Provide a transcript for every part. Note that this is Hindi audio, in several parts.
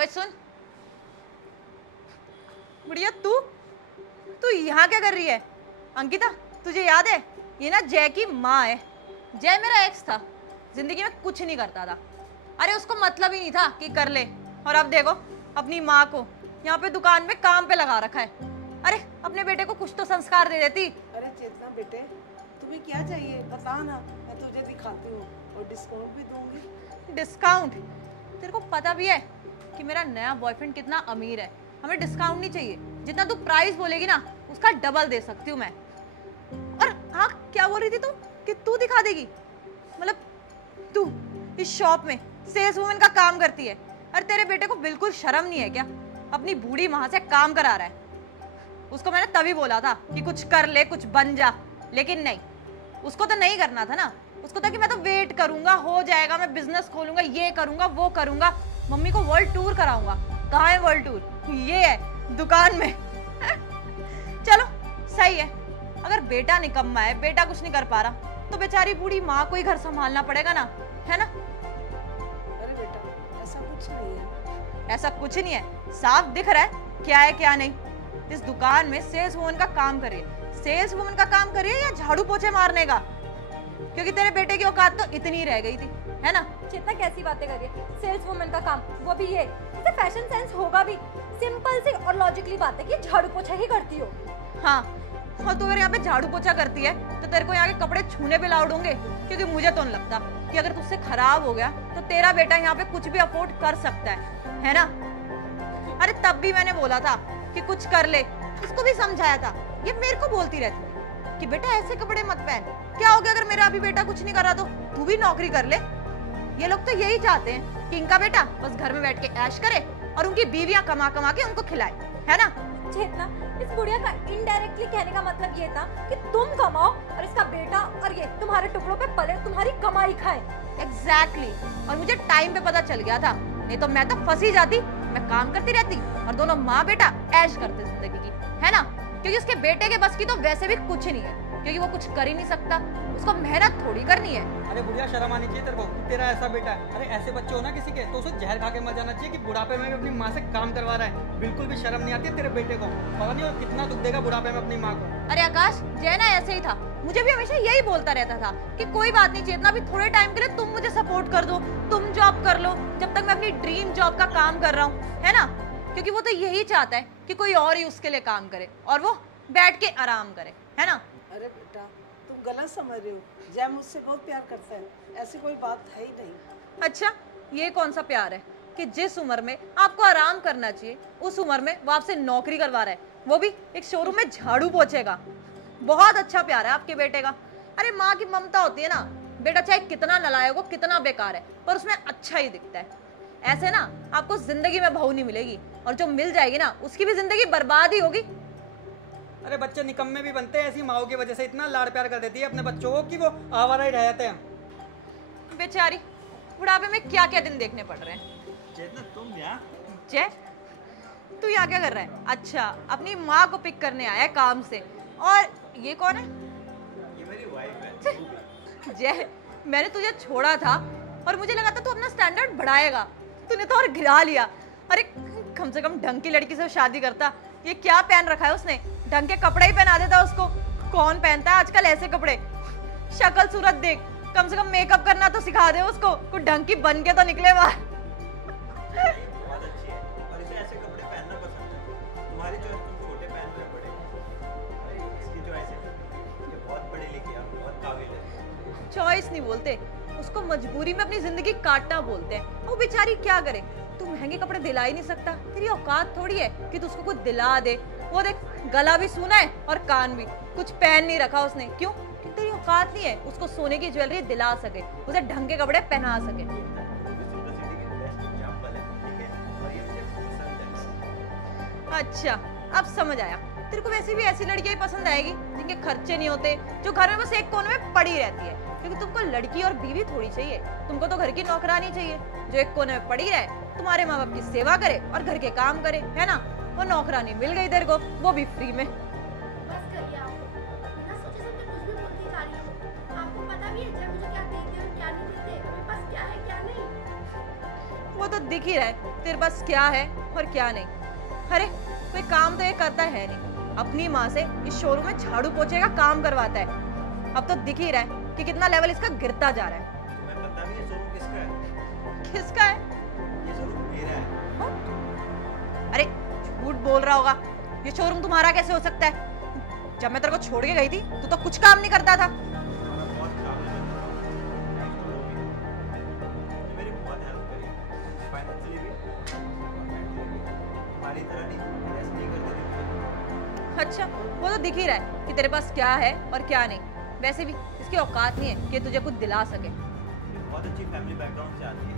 ओए सुन बुढ़िया, तू तू यहाँ क्या कर रही है? अंकिता, तुझे याद है ये ना जय की माँ है। जय मेरा एक्स था, जिंदगी में कुछ नहीं करता था। अरे उसको मतलब ही नहीं था कि कर ले, और अब देखो अपनी माँ को यहाँ पे दुकान में काम पे लगा रखा है। अरे अपने बेटे को कुछ तो संस्कार दे देती। अरे चेतना बेटे, तुम्हें क्या चाहिए बता ना, मैं तुझे दिखाती हूँ और डिस्काउंट भी दूंगी। डिस्काउंट? तेरे को पता भी है कि मेरा नया बॉयफ्रेंड कितना अमीर है। हमें डिस्काउंट नहीं चाहिए, जितना तू प्राइस बोलेगी ना उसका डबल दे सकती हूँ मैं। और हाँ, क्या बोल रही थी तू कि तू दिखा देगी? मतलब तू इस शॉप में सेल्स वुमन का काम करती है और तेरे बेटे को बिल्कुल शर्म नहीं है क्या? अपनी बूढ़ी माँ से काम करा रहा है। उसको मैंने तभी बोला था कि कुछ कर ले, कुछ बन जा, लेकिन नहीं, उसको तो नहीं करना था ना। उसको था कि मैं तो वेट करूंगा, हो जाएगा, मैं बिजनेस खोलूंगा, ये करूंगा, वो करूंगा, मम्मी को वर्ल्ड टूर कराऊंगा। कहाँ है वर्ल्ड टूर? ये है दुकान में। चलो सही है, अगर बेटा निकम्मा है, बेटा कुछ नहीं कर पा रहा, तो बेचारी बूढ़ी माँ को ही घर संभालना पड़ेगा ना, है ना? अरे बेटा ऐसा कुछ नहीं है। ऐसा कुछ नहीं है, साफ दिख रहा है क्या है क्या नहीं। इस दुकान में सेल्स वुमन का काम करिए। सेल्स वुमन का काम करिए या झाड़ू पोछे मारने का? क्योंकि तेरे बेटे की औकात तो इतनी रह गई थी, है ना? चेतना कैसी बातें कर रही है? सेल्स वुमन का काम, वो भी ये, इसे फैशन सेंस होगा भी। सिंपल सी और लॉजिकली बात है कि झाड़ू पोछा ही करती हो। हाँ, और तू अगर यहाँ पे झाड़ू पोछा करती है तो तेरे को यहाँ के कपड़े छूने पे लाउड होंगे, क्योंकि मुझे तो नहीं लगता कि अगर तुझसे खराब हो गया तो तेरा बेटा यहाँ पे कुछ भी अफोर्ड कर सकता है ना? अरे तब भी मैंने बोला था कि कुछ कर ले, इसको भी समझाया था। ये मेरे को बोलती रहती है कि बेटा ऐसे कपड़े मत पहन। क्या हो गया अगर मेरा अभी बेटा कुछ नहीं कर रहा तो तू भी नौकरी कर ले। ये लोग तो यही चाहते हैं कि इनका बेटा बस घर में बैठ के ऐश करे और उनकी बीवियां कमा कमा के उनको खिलाए, है ना? चेतना, इस बुढ़िया का इनडायरेक्टली कहने का मतलब ये था कि तुम कमाओ और इसका बेटा और ये तुम्हारे टुकड़ों पे पले, तुम्हारी कमाई खाए। एग्जैक्टली। और मुझे टाइम पे पता चल गया था, नहीं तो मैं तो फंसी जाती। मैं काम करती रहती और दोनों माँ बेटा ऐश करते जिंदगी की, है ना? क्योंकि उसके बेटे के बस की तो वैसे भी कुछ नहीं है, क्योंकि वो कुछ कर ही नहीं सकता। उसको मेहनत थोड़ी करनी है। अरे बुढ़िया, शर्म आनी चाहिए तेरे को, तेरा ऐसा बेटा है। अरे ऐसे बच्चे हो ना किसी के, तो उसे जहर खा के मर जाना चाहिए कि बुढ़ापे में भी अपनी माँ से काम करवा रहा है। बिल्कुल भी शर्म नहीं आती है तेरे बेटे को। पता नहीं वो कितना दुख देगा बुढ़ापे में अपनी माँ को। अरे आकाश, जय ना ऐसे ही था, मुझे भी हमेशा यही बोलता रहता था कि कोई बात नहीं चेतना, अभी थोड़े टाइम के लिए तुम मुझे सपोर्ट कर दो, तुम जॉब कर लो, जब तक मैं अपनी ड्रीम जॉब का काम कर रहा हूँ, है ना? क्योंकि वो तो यही चाहता है कि कोई और ही उसके लिए काम करे और वो बैठ के आराम करे, है ना? अरे बेटा तुम गलत समझ रहे हो, जय मुझसे बहुत प्यार करता है, ऐसी कोई बात है ही नहीं। अच्छा, ये कौन सा प्यार है कि जिस उम्र में आपको आराम करना चाहिए उस उम्र में वो आपसे नौकरी करवा रहा है, वो भी एक शोरूम में झाड़ू पोछेगा। बहुत अच्छा प्यार है आपके बेटे का। अरे माँ की ममता होती है ना, बेटा चाहे कितना नालायक हो, कितना बेकार है, पर उसमें अच्छा ही दिखता है। ऐसे ना आपको जिंदगी में बहू नहीं मिलेगी, और जो मिल जाएगी ना उसकी भी जिंदगी बर्बाद ही होगी। अरे बच्चे निकम्मे भी बनते हैं ऐसी माओ की वजह से। इतना लाड़ प्यार कर देती है अपने बच्चों को कि वो आवारा ही रह जाते हैं। बेचारी, बुढ़ापे में क्या क्या दिन देखने पड़ रहे हैं। चेतना तुम यहाँ? जय, तू यहाँ क्या कर रहा है? अच्छा, अपनी माँ को पिक करने आया है काम से। और ये कौन है? ये मेरी वाइफ है। जय, मैंने तुझे छोड़ा था और मुझे लगा था तू अपना स्टैंडर्ड बढ़ाएगा, तूने तो और गिरा लिया। अरे कम से कम ढंग की लड़की से शादी करता। ये क्या पहन रखा है उसने? ढंग के कपड़े ही पहना देता उसको। कौन पहनता है आजकल ऐसे कपड़े? शक्ल सूरत देख, कम से कम मेकअप करना तो सिखा दे उसको, कुछ ढंग की बन के तो निकले बाहर। बहुत अच्छी है और इसे ऐसे कपड़े पहनना पसंद है। तुम्हारी चॉइस, तुम छोटे पहन रहे बड़े। अरे इसकी चॉइस है, ये बहुत पढ़े लिखे हैं, बहुत काबिल है। चॉइस नहीं बोलते उसको, मजबूरी में अपनी जिंदगी काटना बोलते हैं। वो बेचारी क्या करे? तू महंगे कपड़े दिला ही नहीं सकता, तेरी औकात थोड़ी है कि तू उसको कुछ दिला दे। वो देख, गला भी सूना है और कान भी, कुछ पहन नहीं रखा उसने। क्यों? क्योंकि तेरी औकात नहीं है उसको सोने की ज्वेलरी दिला सके, उसे ढंग के कपड़े पहना सके। अच्छा, अब समझ आया। तेरे को वैसे भी ऐसी लड़कियां ही पसंद आएगी जिनके खर्चे नहीं होते, जो घर में बस एक कोने में पड़ी रहती है। क्योंकि तुमको लड़की और बीवी थोड़ी चाहिए, तुमको तो घर की नौकरानी चाहिए जो एक कोने में पड़ी रहे, तुम्हारे माँ बाप की सेवा करे और घर के काम करे, है ना? वो नौकरानी मिल गई तेरे को, वो भी फ्री में। बस करिए आप, बिना सोचे समझे कुछ भी बोलती जा रही हो। आपको पता भी है जब मुझे क्या देते और क्या नहीं देते, मेरे पास क्या है क्या नहीं। वो तो दिख ही रहा है तेरे पास क्या है और क्या नहीं। अरे कोई काम तो ये करता है नहीं, अपनी माँ से इस शोरूम में झाड़ू पोछे का काम करवाता है। अब तो दिख ही रहा है कि कितना लेवल इसका गिरता जा रहा है। तुम्हें पता भी ये शोरूम किसका है? किसका है? ये शोरूम मेरा है। अरे झूठ बोल रहा होगा, ये शोरूम तुम्हारा कैसे हो सकता है? जब मैं तेरे को छोड़ के गई थी तू तो कुछ काम नहीं करता था। मैं बहुत काबिल बंदा हूँ। Thanks to Robi। तुमने मेरी बहुत हेल्प करी, फाइनेंशियली भी और मेंटली भी। तुम्हारी तरह नहीं, ऐसे नहीं करते थे। अच्छा वो तो दिख ही रहा है कि तेरे पास क्या है और क्या नहीं। वैसे भी इसकी औकात नहीं है कि तुझे कुछ दिला सके। ये बहुत अच्छी फैमिली बैकग्राउंड से आती है,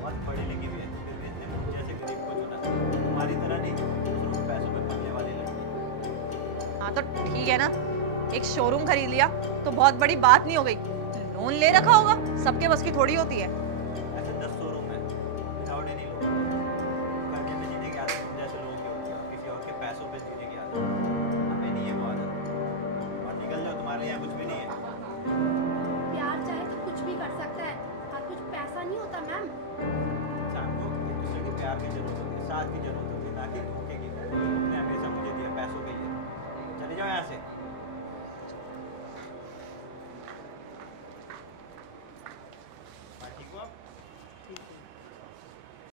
बहुत पढ़ी लिखी भी है, फिर भी इसने मुझ जैसे गरीब को चुना। तुम्हारी तरह नहीं, सिर्फ पैसों पे पलने वाली लड़की। हाँ तो ठीक है ना, एक शोरूम खरीद लिया तो बहुत बड़ी बात नहीं हो गई। लोन ले रखा होगा, सबके बस की थोड़ी होती है। ऐसे 10 शोरूम है, विदाउट एनी लोन। कर्जे में जीने की आदत तुम जैसे लोगों की होती है, किसी और के पैसों पे जीने की आदत। हमें नहीं है वो आदत। और निकल जाओ, तुम्हारे यहाँ कुछ भी नहीं है। प्यार चाहे तो कुछ भी कर सकता है, हर कुछ पैसा नहीं होता मैम। इंसान को एक दूसरे के प्यार की जरूरत होती है, साथ की जरूरत होती है, ना कि धोखे की। तुमने हमेशा मुझे दिया पैसों के लिए। चले जाओ यहाँ से।